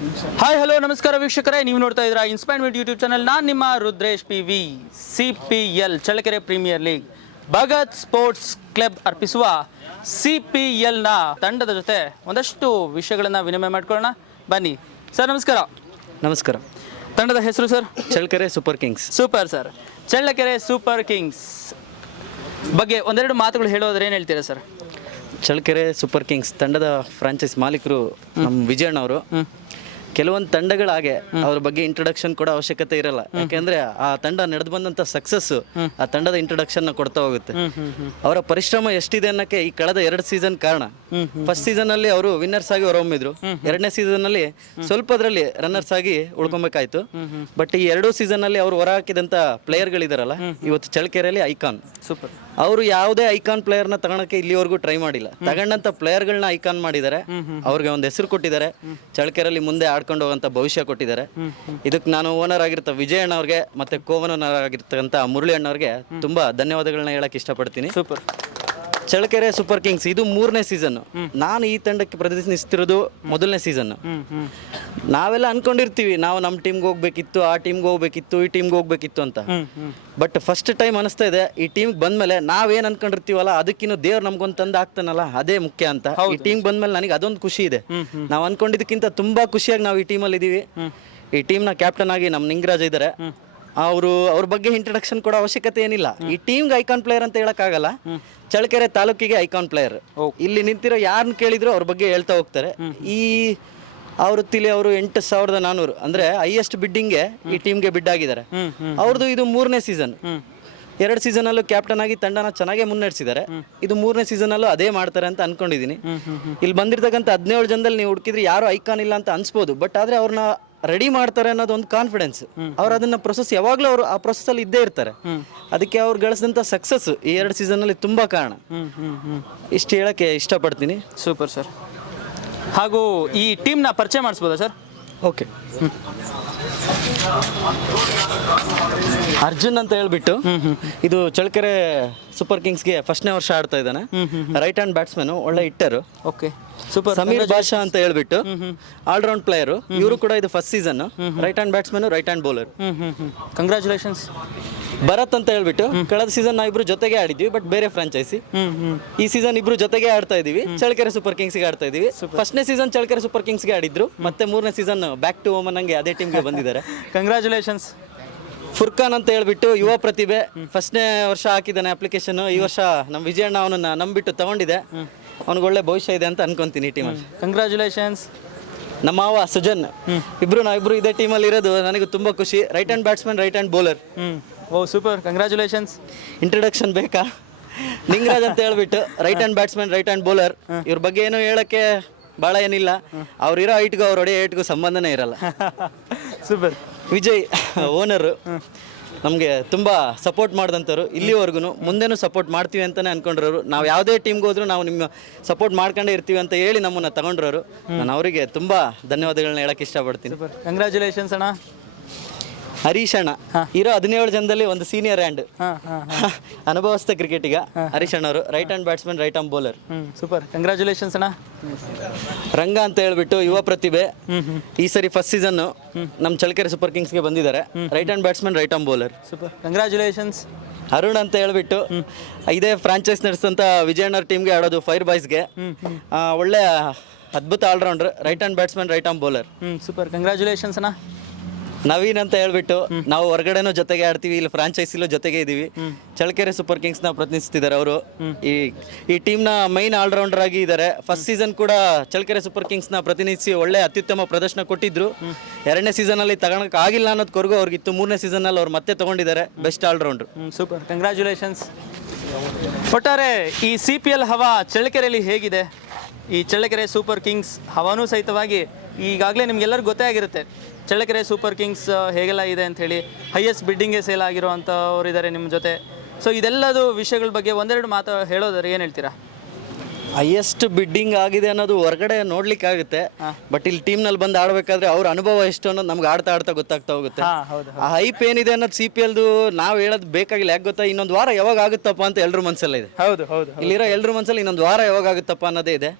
Hi hello ನಮಸ್ಕಾರ ವೀಕ್ಷಕರೇ. ನೀವು ನೋಡ್ತಾ ಇದ್ದೀರಾ ಇನ್ಸ್ಪೈರ್ಮೆಂಟ್ ಯೂಟ್ಯೂಬ್ ಚಾನಲ್ ನಾನು ನಿಮ್ಮ Rudresh P V C P L Challakere premier league Bhagat sports club ಅರ್ಪಿಸುವ ಸಿ ಪಿ ಎಲ್ನ ತಂಡದ ಜೊತೆ ಒಂದಷ್ಟು ವಿಷಯಗಳನ್ನು ವಿನಿಮಯ ಮಾಡ್ಕೊಳ್ಳೋಣ. ಬನ್ನಿ. ಸರ್ ನಮಸ್ಕಾರ. ನಮಸ್ಕಾರ. ತಂಡದ ಹೆಸರು sir? Challakere super kings super sir. Challakere super kings ಬಗ್ಗೆ ಒಂದೆರಡು ಮಾತುಗಳು ಹೇಳೋದ್ರೆ ಏನು ಹೇಳ್ತೀರಾ ಸರ್? ಚಳ್ಳಕೆರೆ ಸೂಪರ್ ಕಿಂಗ್ಸ್ ತಂಡದ ಫ್ರಾಂಚೈಸ್ ಮಾಲೀಕರು ನಮ್ಮ ವಿಜಯಣ್ಣ ಅವರು ತಂಡಗಳ ಹಾಗೆ ಅವ್ರ ಬಗ್ಗೆ ಇಂಟ್ರೊಡಕ್ಷನ್ ಕೂಡ ಅವಶ್ಯಕತೆ ಇರಲ್ಲ. ಯಾಕೆಂದ್ರೆ ಆ ತಂಡ ನಡೆದು ಬಂದಂತ ಸಕ್ಸಸ್ ಆ ತಂಡದ ಇಂಟ್ರೊಡಕ್ಷನ್ ಕೊಡ್ತಾ ಹೋಗುತ್ತೆ. ಅವರ ಪರಿಶ್ರಮ ಎಷ್ಟಿದೆ ಅನ್ನಕ್ಕೆ ಈ ಕಳೆದ ಎರಡು ಸೀಸನ್ ಕಾರಣ. ಫಸ್ಟ್ ಸೀಸನ್ ಅಲ್ಲಿ ಅವರು ವಿನ್ನರ್ಸ್ ಆಗಿ ಹೊರಹೊಮ್ಮಿದ್ರು. ಎರಡನೇ ಸೀಸನ್ ಅಲ್ಲಿ ಸ್ವಲ್ಪ ಸ್ವಲ್ಪದ್ರಲ್ಲಿ ರನ್ನರ್ಸ್ ಆಗಿ ಉಳ್ಕೊಬೇಕಾಯ್ತು. ಬಟ್ ಈ ಎರಡು ಸೀಸನ್ ಅಲ್ಲಿ ಅವರು ಹೊರ ಹಾಕಿದಂತ ಪ್ಲೇಯರ್ಗಳಿದಾರಲ್ಲ ಇವತ್ತು ಚಳಕೆರೆಯಲ್ಲಿ ಐಕಾನ್ ಸೂಪರ್ ಅವರು ಯಾವುದೇ ಐಕಾನ್ ಪ್ಲೇಯರ್ನ ತಗೊಳಕ್ಕೆ ಇಲ್ಲಿವರೆಗೂ ಟ್ರೈ ಮಾಡಿಲ್ಲ. ತಗೊಂಡಂತ ಪ್ಲೇಯರ್ಗಳನ್ನ ಐಕಾನ್ ಮಾಡಿದ್ದಾರೆ. ಅವ್ರಿಗೆ ಒಂದು ಹೆಸರು ಕೊಟ್ಟಿದ್ದಾರೆ. ಚಳಕೆರೆಯಲ್ಲಿ ಮುಂದೆ ಆಡ್ಕೊಂಡು ಹೋಗಂತ ಭವಿಷ್ಯ ಕೊಟ್ಟಿದ್ದಾರೆ. ಇದಕ್ಕೆ ನಾನು ಓನರ್ ಆಗಿರ್ತ ವಿಜಯಣ್ಣ ಅವ್ರಿಗೆ ಮತ್ತೆ ಕೋವನ ಆಗಿರ್ತಕ್ಕಂಥ ಮುರಳಿ ಅಣ್ಣವ್ರಿಗೆ ತುಂಬಾ ಧನ್ಯವಾದಗಳನ್ನ ಹೇಳಕ್ ಇಷ್ಟಪಡ್ತೀನಿ. ಸೂಪರ್ ಚಳ್ಳಕೆರೆ ಸೂಪರ್ ಕಿಂಗ್ಸ್ ಇದು ಮೂರನೇ ಸೀಸನ್ ನಾನು ಈ ತಂಡಕ್ಕೆ ಪ್ರತಿನಿಧಿಸ್ತಿರೋದು ಮೊದಲನೇ ಸೀಸನ್ ನಾವೆಲ್ಲ ಅನ್ಕೊಂಡಿರ್ತೀವಿ ನಾವು ನಮ್ಮ ಟೀಮ್ಗೆ ಹೋಗ್ಬೇಕಿತ್ತು ಆ ಟೀಮ್ಗೆ ಹೋಗ್ಬೇಕಿತ್ತು ಈ ಟೀಮ್ಗೆ ಹೋಗ್ಬೇಕಿತ್ತು ಅಂತ. ಬಟ್ ಫಸ್ಟ್ ಟೈಮ್ ಅನಿಸ್ತಾ ಇದೆ ಈ ಟೀಮ್ಗೆ ಬಂದ್ಮೇಲೆ ನಾವೇನ್ ಅನ್ಕೊಂಡಿರ್ತೀವಲ್ಲ ಅದಕ್ಕಿನ್ನು ದೇವ್ರು ನಮ್ಗೊಂದು ತಂದು ಆಗ್ತಾನಲ್ಲ ಅದೇ ಮುಖ್ಯ ಅಂತ. ಈ ಟೀಮ್ ಬಂದ್ಮೇಲೆ ನನಗೆ ಅದೊಂದು ಖುಷಿ ಇದೆ. ನಾವು ಅನ್ಕೊಂಡಿದ್ದಕ್ಕಿಂತ ತುಂಬಾ ಖುಷಿಯಾಗಿ ನಾವು ಈ ಟೀಮಲ್ಲಿ ಇದೀವಿ ಈ ಟೀಮ್ನ ಕ್ಯಾಪ್ಟನ್ ಆಗಿ ನಮ್ಮ ನಿಂಗರಾಜ್ ಇದ್ದಾರೆ ಅವರು ಅವ್ರ ಬಗ್ಗೆ ಇಂಟ್ರಡಕ್ಷನ್ ಕೊಡೋ ಅವಶ್ಯಕತೆ ಏನಿಲ್ಲ. ಈ ಟೀಮ್ಗೆ ಐಕಾನ್ ಪ್ಲೇಯರ್ ಅಂತ ಹೇಳಕ್ಕಾಗಲ್ಲ. ಚಳ್ಳಕೆರೆ ತಾಲೂಕಿಗೆ ಐಕಾನ್ ಪ್ಲೇಯರ್ ಇಲ್ಲಿ ನಿಂತಿರೋ ಯಾರನ್ನ ಕೇಳಿದ್ರು ಅವ್ರ ಬಗ್ಗೆ ಹೇಳ್ತಾ ಹೋಗ್ತಾರೆ. ಈ ಆವೃತ್ತಿಲಿ ಅವರು ಎಂಟು ಸಾವಿರದ ನಾನೂರು. ಅಂದ್ರೆ ಹೈಯೆಸ್ಟ್ ಬಿಡ್ಡಿಂಗ್ಗೆ ಈ ಟೀಮ್ಗೆ ಬಿಡ್ ಆಗಿದ್ದಾರೆ. ಅವ್ರದ್ದು ಇದು ಮೂರನೇ ಸೀಸನ್ ಎರಡು ಸೀಸನ್ ಅಲ್ಲೂ ಕ್ಯಾಪ್ಟನ್ ಆಗಿ ತಂಡನ ಚೆನ್ನಾಗೇ ಮುನ್ನಡೆಸಿದ್ದಾರೆ. ಇದು ಮೂರನೇ ಸೀಸನ್ ಅಲ್ಲೂ ಅದೇ ಮಾಡ್ತಾರೆ ಅಂತ ಅನ್ಕೊಂಡಿದೀನಿ. ಇಲ್ಲಿ ಬಂದಿರ್ತಕ್ಕಂಥ ಹದಿನೇಳು ಜನದಲ್ಲಿ ನೀವು ಹುಡುಕಿದ್ರೆ ಯಾರು ಐಕಾನ್ ಇಲ್ಲ ಅಂತ ಅನ್ಸ್ಬೋದು. ಬಟ್ ಆದ್ರೆ ಅವ್ರನ್ನ ರೆಡಿ ಮಾಡ್ತಾರೆ ಅನ್ನೋದು ಒಂದು ಕಾನ್ಫಿಡೆನ್ಸ್ ಅವ್ರು ಅದನ್ನ ಪ್ರೊಸೆಸ್ ಯಾವಾಗಲೂ ಅವರು ಆ ಪ್ರೊಸೆಸ್ ಅಲ್ಲಿ ಇದ್ದೇ ಇರ್ತಾರೆ. ಅದಕ್ಕೆ ಅವ್ರು ಗಳಿಸಿದಂತ ಸಕ್ಸಸ್ ಈ ಎರಡು ಸೀಸನ್ ಅಲ್ಲಿ ತುಂಬಾ ಕಾರಣ. ಇಷ್ಟು ಹೇಳಕ್ಕೆ ಇಷ್ಟಪಡ್ತೀನಿ. ಸೂಪರ್ ಸರ್ ಹಾಗೂ ಈ ಟೀಮ್ನ ಪರಿಚಯ ಮಾಡಿಸ್ಬೋದಾ ಸರ್ ಓಕೆ. ಅರ್ಜುನ್ ಅಂತ ಹೇಳ್ಬಿಟ್ಟು ಇದು ಚಳ್ಳಕೆರೆ ಸೂಪರ್ ಕಿಂಗ್ಸ್ಗೆ ಫಸ್ಟ್ನೇ ವರ್ಷ ಆಡ್ತಾ ಇದ್ದಾನೆ. ರೈಟ್ ಹ್ಯಾಂಡ್ ಬ್ಯಾಟ್ಸ್ಮನ್ ಒಳ್ಳೆ ಇಟ್ಟರು ಓಕೆ. ಸೂಪರ್. ಸಮೀರ್ ಬಾಷಾ ಅಂತ ಹೇಳ್ಬಿಟ್ಟು ಆಲ್ರೌಂಡ್ ಪ್ಲೇಯರು. ಇವರು ಕೂಡ ಇದು first season right hand batsman right hand bowler. Congratulations congratulations Bharat ಅಂತ ಹೇಳ್ಬಿಟ್ಟು ಕಳೆದ ಸೀಸನ್ ನಾವ್ ಇಬ್ರು ಜೊತೆಗೆ ಆಡಿದ್ವಿ ಬಟ್ ಬೇರೆ ಫ್ರಾಂಚೈಸಿ ಈ ಸೀಸನ್ ಇಬ್ರು ಜೊತೆಗೆ ಆಡ್ತಾ ಇದೀವಿ ಚಳ್ಳಕೆರೆ ಸೂಪರ್ ಕಿಂಗ್ಸ್ಗೆ ಆಡ್ತಾ ಇದೀವಿ ಫಸ್ಟ್ನೇ ಸೀಸನ್ ಚಳ್ಳಕೆರೆ ಸೂಪರ್ ಕಿಂಗ್ಸ್ಗೆ ಆಡಿದ್ರು ಮತ್ತೆ ಮೂರನೇ ಸೀಸನ್ ಬ್ಯಾಕ್ ಟು ಓಮನ್ ಹಂಗೆ ಅದೇ ಟೀಮ್ಗೆ ಬಂದಿದ್ದಾರೆ. ಕಂಗ್ರ್ಯಾಚುಲೇಷನ್ಸ್ ಫುರ್ಖಾನ್ ಅಂತ ಹೇಳ್ಬಿಟ್ಟು ಯುವ ಪ್ರತಿಭೆ ಫಸ್ಟ್ನೇ ವರ್ಷ ಹಾಕಿದ್ದಾನೆ ಅಪ್ಲಿಕೇಶನ್ ಈ ವರ್ಷ ನಮ್ಮ ವಿಜಯಣ್ಣ ಅವನನ್ನ ನಂಬಿಟ್ಟು ತಗೊಂಡಿದೆ. ಅವ್ನಿಗೆ ಒಳ್ಳೆ ಭವಿಷ್ಯ ಇದೆ ಅಂತ ಅನ್ಕೊಂತೀನಿ ಈ ಟೀಮಲ್ಲಿ ಕಂಗ್ರ್ಯಾಚುಲೇಷನ್ಸ್ ನಮ್ಮ ಮಾವ ಸುಜನ್. ಇಬ್ರು ನಾವಿಬ್ರು ಇದೇ ಟೀಮಲ್ಲಿ ಇರೋದು ನನಗೆ ತುಂಬಾ ಖುಷಿ. Right hand batsman right hand bowler oh super congratulations introduction ಬೇಕಾ? ನಿಂಗರಾಜ್ ಅಂತ ಹೇಳ್ಬಿಟ್ಟು right hand batsman right hand bowler ಇವ್ರ ಬಗ್ಗೆ ಏನು ಹೇಳಕ್ಕೆ ಭಾಳ ಏನಿಲ್ಲ. ಅವ್ರಿರೋ ಹೈಟ್ಗೂ ಅವ್ರ ಒಡೆಯ ಏಟ್ಗೂ ಸಂಬಂಧನೇ ಇರಲ್ಲ. ಸೂಪರ್ ವಿಜಯ್ ಓನರು ನಮಗೆ ತುಂಬ ಸಪೋರ್ಟ್ ಮಾಡಿದಂಥವ್ರು ಇಲ್ಲಿವರೆಗೂ ಮುಂದೆನೂ ಸಪೋರ್ಟ್ ಮಾಡ್ತೀವಿ ಅಂತಲೇ ಅನ್ಕೊಂಡಿರೋರು. ನಾವು ಯಾವುದೇ ಟೀಮ್ಗೆ ಹೋದ್ರು ನಾವು ನಿಮ್ಮ ಸಪೋರ್ಟ್ ಮಾಡ್ಕೊಂಡೇ ಇರ್ತೀವಿ ಅಂತ ಹೇಳಿ ನಮ್ಮನ್ನು ತಗೊಂಡ್ರೋರು ನಾನು ಅವರಿಗೆ ತುಂಬ ಧನ್ಯವಾದಗಳನ್ನ ಹೇಳಕ್ಕೆ ಇಷ್ಟಪಡ್ತೀನಿ. ಸೂಪರ್ ಕಂಗ್ರ್ಯಾಚುಲೇಷನ್ಸ್ ಅಣ್ಣ. ಹರೀಶ್ ಅಣ್ಣ ಇರೋ ಹದಿನೇಳು ಜನದಲ್ಲಿ ಒಂದು ಸೀನಿಯರ್ ಹ್ಯಾಂಡ್ ಅನುಭವಸ್ಥ ಕ್ರಿಕೆಟ್ ಅನುಭವಸ್ಥ ಕ್ರಿಕೆಟಿಗ ಹರೀಶ್ ಅಣ್ಣವರು right hand batsman right hand bowler super congratulations ಅಣ್ಣ. ರಂಗ ಅಂತ ಹೇಳ್ಬಿಟ್ಟು ಯುವ ಪ್ರತಿಭೆ. ಈ ಸರಿ ಫಸ್ಟ್ ಸೀಸನ್ ನಮ್ಮ ಚಳ್ಳಕೆರೆ ಸೂಪರ್ ಕಿಂಗ್ಸ್ಗೆ ಬಂದಿದ್ದಾರೆ. Right hand batsman right hand bowler super congratulations Arun ಅಂತ ಹೇಳ್ಬಿಟ್ಟು ಇದೇ ಫ್ರಾಂಚೈಸ್ ನಡೆಸಿದಂಥ ವಿಜಯಣ್ಣವ್ರ ಟೀಮ್ಗೆ ಆಡೋದು ಫೈರ್ ಬಾಯ್ಸ್ಗೆ ಒಳ್ಳೆ ಅದ್ಭುತ allrounder right hand batsman right hand bowler super congratulations ಅಣ್ಣ. ನವೀನ್ ಅಂತ ಹೇಳ್ಬಿಟ್ಟು ನಾವು ಹೊರಗಡೆನೂ ಜೊತೆಗೆ ಆಡ್ತೀವಿ, ಇಲ್ಲಿ ಫ್ರಾಂಚೈಸಿಲೂ ಜೊತೆಗೆ ಇದೀವಿ. ಚಳ್ಳಕೆರೆ ಸೂಪರ್ ಕಿಂಗ್ಸ್ನ ಪ್ರತಿನಿಧಿಸ್ತಿದ್ದಾರೆ ಅವರು. ಈ ಈ ಟೀಮ್ನ ಮೈನ್ ಆಲ್ರೌಂಡರ್ ಆಗಿ ಇದ್ದಾರೆ ಫಸ್ಟ್ ಸೀಸನ್ ಕೂಡ ಚಳ್ಳಕೆರೆ ಸೂಪರ್ ಕಿಂಗ್ಸ್ನ ಪ್ರತಿನಿಧಿಸಿ ಒಳ್ಳೆ ಅತ್ಯುತ್ತಮ ಪ್ರದರ್ಶನ ಕೊಟ್ಟಿದ್ರು. ಎರಡನೇ ಸೀಸನ್ ಅಲ್ಲಿ ತಗೊಳಕ್ ಆಗಿಲ್ಲ ಅನ್ನೋದಕ್ವರೆಗೂ ಅವ್ರಿಗಿತ್ತು. ಮೂರನೇ ಸೀಸನ್ ಅಲ್ಲಿ ಅವ್ರು ಮತ್ತೆ ತಗೊಂಡಿದ್ದಾರೆ ಬೆಸ್ಟ್ ಆಲ್ರೌಂಡರ್ ಸೂಪರ್ ಕಂಗ್ರ್ಯಾಚುಲೇಷನ್ಸ್ ಒಟ್ಟಾರೆ, ಈ ಸಿ ಪಿ ಎಲ್ ಹವಾ ಚಳ್ಳಕೆರೆಯಲ್ಲಿ ಹೇಗಿದೆ? ಈ ಚಳ್ಳಕೆರೆ ಸೂಪರ್ ಕಿಂಗ್ಸ್ ಹವಾನೂ ಸಹಿತವಾಗಿ ಈಗಾಗಲೇ ನಿಮ್ಗೆಲ್ಲರಿಗೂ ಗೊತ್ತೇ ಆಗಿರುತ್ತೆ. ಚಳ್ಳಕೆರೆ ಸೂಪರ್ ಕಿಂಗ್ಸ್ ಹೇಗೆಲ್ಲ ಇದೆ ಅಂತ ಹೇಳಿ ಹೈಯೆಸ್ಟ್ ಬಿಡ್ಡಿಂಗ್ಗೆ ಸೇಲ್ ಆಗಿರುವಂಥವ್ರು ಇದ್ದಾರೆ ನಿಮ್ಮ ಜೊತೆ. ಸೊ ಇದೆಲ್ಲದು ವಿಷಯಗಳ ಬಗ್ಗೆ ಒಂದೆರಡು ಮಾತು ಹೇಳೋದಾದ್ರೆ ಏನು ಹೇಳ್ತೀರಾ? ಹೈಯೆಸ್ಟ್ ಬಿಡ್ಡಿಂಗ್ ಆಗಿದೆ ಅನ್ನೋದು ಹೊರಗಡೆ ನೋಡ್ಲಿಕ್ಕೆ ಆಗುತ್ತೆ. ಬಟ್ ಇಲ್ಲಿ ಟೀಮ್ನಲ್ಲಿ ಬಂದು ಆಡ್ಬೇಕಾದ್ರೆ ಅವ್ರ ಅನುಭವ ಎಷ್ಟು ಅನ್ನೋದು ನಮ್ಗೆ ಆಡ್ತಾ ಆಡ್ತಾ ಗೊತ್ತಾಗ್ತಾ ಹೋಗುತ್ತೆ. ಆ ಹೈಪ್ ಏನಿದೆ ಅನ್ನೋದು ಸಿ ಪಿ ಎಲ್ದು ನಾವು ಹೇಳೋದು ಬೇಕಾಗಿಲ್ಲ. ಯಾಕೆ ಗೊತ್ತಾ? ಇನ್ನೊಂದು ವಾರ ಯಾವಾಗ ಆಗುತ್ತಪ್ಪ ಅಂತ ಎಲ್ರ ಮನಸ್ಸಲ್ಲ ಇದೆ. ಹೌದು ಹೌದು ಇಲ್ಲಿರೋ ಎಲ್ರ ಮನ್ಸಲ್ಲಿ ಇನ್ನೊಂದು ವಾರ ಯಾವಾಗ ಆಗುತ್ತಪ್ಪ ಅನ್ನೋದೇ ಇದೆ.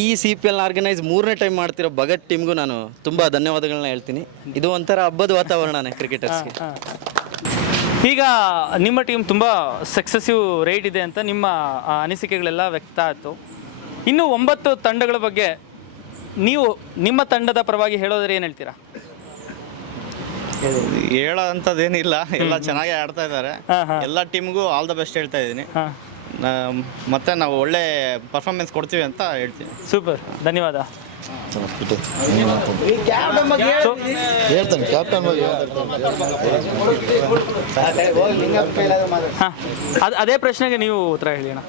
ಈ ಸಿ ಪಿ ಎಲ್ ಆರ್ಗನೈಸ್ ಮೂರನೇ ಟೈಮ್ ಮಾಡ್ತಿರೋ ಭಗತ್ ಟೀಮ್ಗೂ ನಾನು ತುಂಬಾ ಧನ್ಯವಾದಗಳನ್ನ ಹೇಳ್ತೀನಿ. ಇದು ಒಂಥರ ಹಬ್ಬದ ವಾತಾವರಣನೇ ಕ್ರಿಕೆಟರ್ಸ್ಗೆ. ಈಗ ನಿಮ್ಮ ಟೀಮ್ ತುಂಬ ಸಕ್ಸಸಿವ್ ರೇಟ್ ಇದೆ ಅಂತ ನಿಮ್ಮ ಅನಿಸಿಕೆಗಳೆಲ್ಲ ವ್ಯಕ್ತ ಆಯಿತು. ಇನ್ನು ಒಂಬತ್ತು ತಂಡಗಳ ಬಗ್ಗೆ ನೀವು ನಿಮ್ಮ ತಂಡದ ಪರವಾಗಿ ಹೇಳೋದ್ರೆ ಏನು ಹೇಳ್ತೀರಾ? ಹೇಳೋ ಅಂಥದ್ದೇನಿಲ್ಲ. ಎಲ್ಲ ಚೆನ್ನಾಗಿ ಆಡ್ತಾ ಇದ್ದಾರೆ. ಎಲ್ಲ ಟೀಮ್ಗೂ ಆಲ್ ದ ಬೆಸ್ಟ್ ಹೇಳ್ತಾ ಇದ್ದೀನಿ. ಮತ್ತೆ ನಾವು ಒಳ್ಳೆ ಪರ್ಫಾರ್ಮೆನ್ಸ್ ಕೊಡ್ತೀವಿ ಅಂತ ಹೇಳ್ತೀನಿ. ಸೂಪರ್ ಧನ್ಯವಾದ. ಹೇಳ್ತಾನೆ ಕ್ಯಾಪ್ಟನ್ ಬಗ್ಗೆ ಹಾಂ ಅದು ಅದೇ ಪ್ರಶ್ನೆಗೆ ನೀವು ಉತ್ತರ ಹೇಳಿ ಅಣ್ಣ.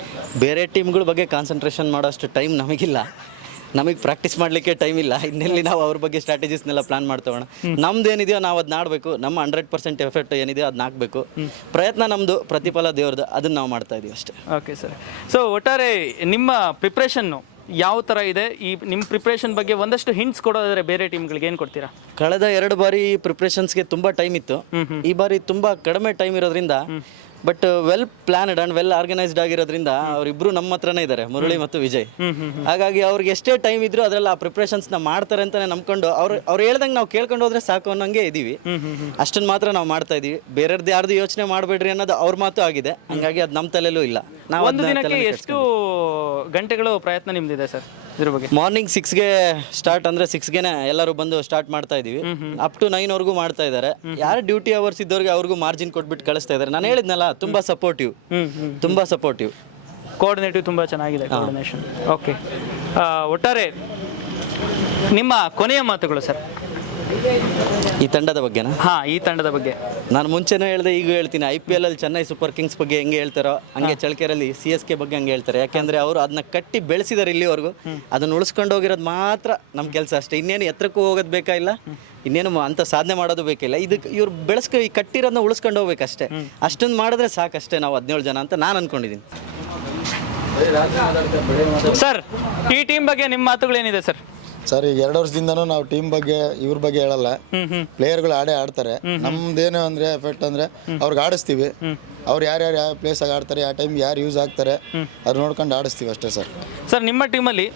ಬೇರೆ ಟೀಮ್ಗಳ ಬಗ್ಗೆ ಕಾನ್ಸಂಟ್ರೇಷನ್ ಮಾಡೋಷ್ಟು ಟೈಮ್ ನಮಗಿಲ್ಲ. ನಮಗೆ ಪ್ರಾಕ್ಟೀಸ್ ಮಾಡಲಿಕ್ಕೆ ಟೈಮ್ ಇಲ್ಲ. ಇನ್ನೆಲ್ಲಿ ನಾವು ಅವ್ರ ಬಗ್ಗೆ ಸ್ಟ್ರಾಟಜೀಸ್ನೆಲ್ಲ ಪ್ಲಾನ್ ಮಾಡ್ತೋಣ ನಮ್ದು ಏನಿದೆಯೋ ನಾವು ಅದನ್ನ ಆಡಬೇಕು. ನಮ್ಮ ಹಂಡ್ರೆಡ್ ಪರ್ಸೆಂಟ್ ಎಫೆಕ್ಟ್ ಏನಿದೆಯೋ ಅದನ್ನ ಹಾಕಬೇಕು. ಪ್ರಯತ್ನ ನಮ್ಮದು ಪ್ರತಿಫಲ ದೇವ್ರದ್ದು ಅದನ್ನ ನಾವು ಮಾಡ್ತಾ ಇದೀವಿ ಅಷ್ಟೇ. ಓಕೆ ಸರ್ ಸೊ ಒಟ್ಟಾರೆ ನಿಮ್ಮ ಪ್ರಿಪ್ರೇಷನ್ನು ಯಾವ ಥರ ಇದೆ? ಈ ನಿಮ್ಮ ಪ್ರಿಪ್ರೇಷನ್ ಬಗ್ಗೆ ಒಂದಷ್ಟು ಹಿಂಟ್ಸ್ ಕೊಡೋದಾದ್ರೆ ಬೇರೆ ಟೀಮ್ಗಳಿಗೆ ಏನು ಕೊಡ್ತೀರಾ? ಕಳೆದ ಎರಡು ಬಾರಿ ಪ್ರಿಪ್ರೇಷನ್ಸ್ಗೆ ತುಂಬ ಟೈಮ್ ಇತ್ತು. ಈ ಬಾರಿ ತುಂಬ ಕಡಿಮೆ ಟೈಮ್ ಇರೋದ್ರಿಂದ but well planned and well organised ಆಗಿರೋದ್ರಿಂದ ಅವರಿಬ್ರು ನಮ್ಮ ಹತ್ರನೇ ಇದ್ದಾರೆ ಮುರಳಿ ಮತ್ತು ವಿಜಯ್. ಹಾಗಾಗಿ ಅವ್ರಿಗೆ ಎಷ್ಟೇ ಟೈಮ್ ಇದ್ರು ಅದರಲ್ಲಿ ಆ ಪ್ರಿಪ್ರೇಷನ್ಸ್ನ ಮಾಡ್ತಾರೆ ಅಂತಾನೆ ನಂಬ್ಕೊಂಡು ಅವ್ರು ಅವ್ರು ಹೇಳ್ದಂಗೆ ನಾವು ಕೇಳ್ಕೊಂಡು ಹೋದ್ರೆ ಸಾಕು ಅನ್ನೋಂಗೆ ಇದೀವಿ. ಅಷ್ಟನ್ನು ಮಾತ್ರ ನಾವು ಮಾಡ್ತಾ ಇದೀವಿ. ಬೇರೆಯವ್ರದ್ದು ಯಾರ್ದು ಯೋಚನೆ ಮಾಡಬೇಡ್ರಿ ಅನ್ನೋದು ಅವ್ರ ಮಾತು ಆಗಿದೆ. ಹಂಗಾಗಿ ಅದು ನಮ್ಮ ತಲೆಯಲ್ಲೂ ಇಲ್ಲ. ನಾವು ಒಂದು ದಿನಕ್ಕೆ ಎಷ್ಟು ಗಂಟೆಗಳು ಪ್ರಯತ್ನ ನಿಮ್ದಿದೆ ಸರ್ ಇದ್ರ ಬಗ್ಗೆ? ಮಾರ್ನಿಂಗ್ ಸಿಕ್ಸ್ಗೆ ಸ್ಟಾರ್ಟ್ ಅಂದ್ರೆ ಸಿಕ್ಸ್ಗೆನೆ ಎಲ್ಲರೂ ಬಂದು ಸ್ಟಾರ್ಟ್ ಮಾಡ್ತಾ ಇದೀವಿ ಅಪ್ ಟು ನೈನ್ ವರ್ಗೂ ಮಾಡ್ತಾ ಇದ್ದಾರೆ. ಯಾರು ಡ್ಯೂಟಿ ಅವರ್ಸ್ ಇದ್ದವ್ರಿಗೆ ಅವ್ರಿಗೂ ಮಾರ್ಜಿನ್ ಕೊಟ್ಬಿಟ್ಟು ಕಳಿಸ್ತಾ ಇದ್ದಾರೆ. ನಾನು ಹೇಳಿದ್ನಲ್ಲ ತುಂಬಾ ಸಪೋರ್ಟಿವ್ ತುಂಬಾ ಸಪೋರ್ಟಿವ್ ಕೋಆರ್ಡಿನೇಟಿವ್ ತುಂಬಾ ಚೆನ್ನಾಗಿದೆ ಕೋಆರ್ಡಿನೇಷನ್ ಓಕೆ ಒಟ್ಟಾರೆ ನಿಮ್ಮ ಕೊನೆಯ ಮಾತುಗಳು ಸರ್. ಈ ತಂಡದ ಬಗ್ಗೆನಾ? ಹಾ ಈ ತಂಡದ ಬಗ್ಗೆ. ನಾನು ಮುಂಚೆನೂ ಹೇಳಿದೆ ಈಗ ಹೇಳ್ತೀನಿ. ಐ ಪಿ ಎಲ್ ಅಲ್ಲಿ ಚೆನ್ನೈ ಸೂಪರ್ ಕಿಂಗ್ಸ್ ಬಗ್ಗೆ ಹೆಂಗೆ ಹೇಳ್ತಾರೋ ಹಂಗೆ ಚಳಕೆರಲ್ಲಿ ಸಿ ಎಸ್ ಕೆ ಬಗ್ಗೆ ಹಂಗೆ ಹೇಳ್ತಾರೆ. ಯಾಕೆಂದ್ರೆ ಅವರು ಅದನ್ನ ಕಟ್ಟಿ ಬೆಳೆಸಿದಾರೆ ಇಲ್ಲಿವರೆಗೂ. ಅದನ್ನ ಉಳಿಸ್ಕೊಂಡು ಹೋಗಿರೋದು ಮಾತ್ರ ನಮ್ಮ ಕೆಲಸ ಅಷ್ಟೇ. ಇನ್ನೇನು ಎತ್ತರಕ್ಕೂ ಹೋಗೋದು ಬೇಕಾಗಿಲ್ಲ ಇನ್ನೇನು ಅಂತ ಸಾಧನೆ ಮಾಡೋದು ಬೇಕಿಲ್ಲ ಇದಕ್ಕೆ ಇವ್ರು ಬೆಳೆಸ್ಕೊ ಈ ಕಟ್ಟಿರೋದನ್ನ ಉಳಿಸ್ಕೊಂಡು ಹೋಗ್ಬೇಕಷ್ಟೇ. ಅಷ್ಟೊಂದು ಮಾಡಿದ್ರೆ ಸಾಕಷ್ಟೇ ನಾವು ಹದಿನೇಳು ಜನ ಅಂತ ನಾನು ಅನ್ಕೊಂಡಿದ್ದೀನಿ ಸರ್ ಈ ಟೀಮ್ ಬಗ್ಗೆ ನಿಮ್ಮ ಮಾತುಗಳೇನಿದೆ ಸರ್? ಸರ್ ಈಗ ಎರಡು ವರ್ಷದಿಂದನೂ ನಾವು ಟೀಮ್ ಬಗ್ಗೆ ಇವ್ರ ಬಗ್ಗೆ ಹೇಳಲ್ಲ. ಪ್ಲೇಯರ್ಗಳು ಆಡೇ ಆಡ್ತಾರೆ. ನಮ್ದೇನು ಅಂದ್ರೆ ಎಫೆಕ್ಟ್ ಅಂದ್ರೆ ಅವ್ರಿಗೆ ಆಡಿಸ್ತೀವಿ. ಅವ್ರು ಯಾರ್ಯಾರು ಯಾವ ಪ್ಲೇಸಾಗ ಆಡ್ತಾರೆ ಆ ಟೈಮ್ ಯಾರು ಯೂಸ್ ಆಗ್ತಾರೆ ಅದ್ ನೋಡ್ಕೊಂಡು ಆಡಿಸ್ತೀವಿ ಅಷ್ಟೇ ಸರ್. ಸರ್ ನಿಮ್ಮ ಟೀಮಲ್ಲಿ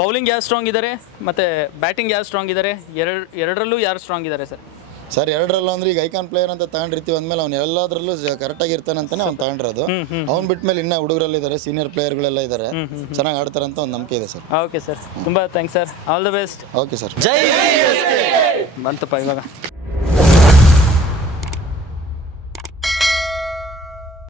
ಬೌಲಿಂಗ್ ಯಾರು ಸ್ಟ್ರಾಂಗ್ ಇದ್ದಾರೆ ಮತ್ತೆ ಬ್ಯಾಟಿಂಗ್ ಯಾರು ಸ್ಟ್ರಾಂಗ್ ಇದ್ದಾರೆ ಎರಡು ಎರಡರಲ್ಲೂ ಯಾರು ಸ್ಟ್ರಾಂಗ್ ಇದ್ದಾರೆ ಸರ್? ಸರ್ ಎರಡರಲ್ಲೂ ಅಂದ್ರೆ ಈಗ ಐಕಾನ್ ಪ್ಲೇಯರ್ ಅಂತ ತಗೊಂಡಿರ್ತೀವಿ ಅಂದ್ಮೇಲೆ ಅವ್ನು ಎಲ್ಲದರಲ್ಲೂ ಕರೆಕ್ಟಾಗಿ ಇರ್ತಾನೆ ಅಂತಾನೆ ಅವ್ನು ತಗೊಂಡಿರೋದು. ಅವ್ನು ಬಿಟ್ಮೇಲೆ ಇನ್ನೂ ಹುಡುಗರಲ್ಲಿ ಇದ್ದಾರೆ ಸೀನಿಯರ್ ಪ್ಲೇಯರ್ಗಳೆಲ್ಲ ಇದ್ದಾರೆ ಚೆನ್ನಾಗಿ ಆಡ್ತಾರೆ ಅಂತ ಒಂದು ನಂಬಿಕೆ ಇದೆ ಸರ್. ಓಕೆ ಸರ್ ತುಂಬ thanks sir all the best okay sir ಜೈ ಬಂತಪ್ಪ ಇವಾಗ.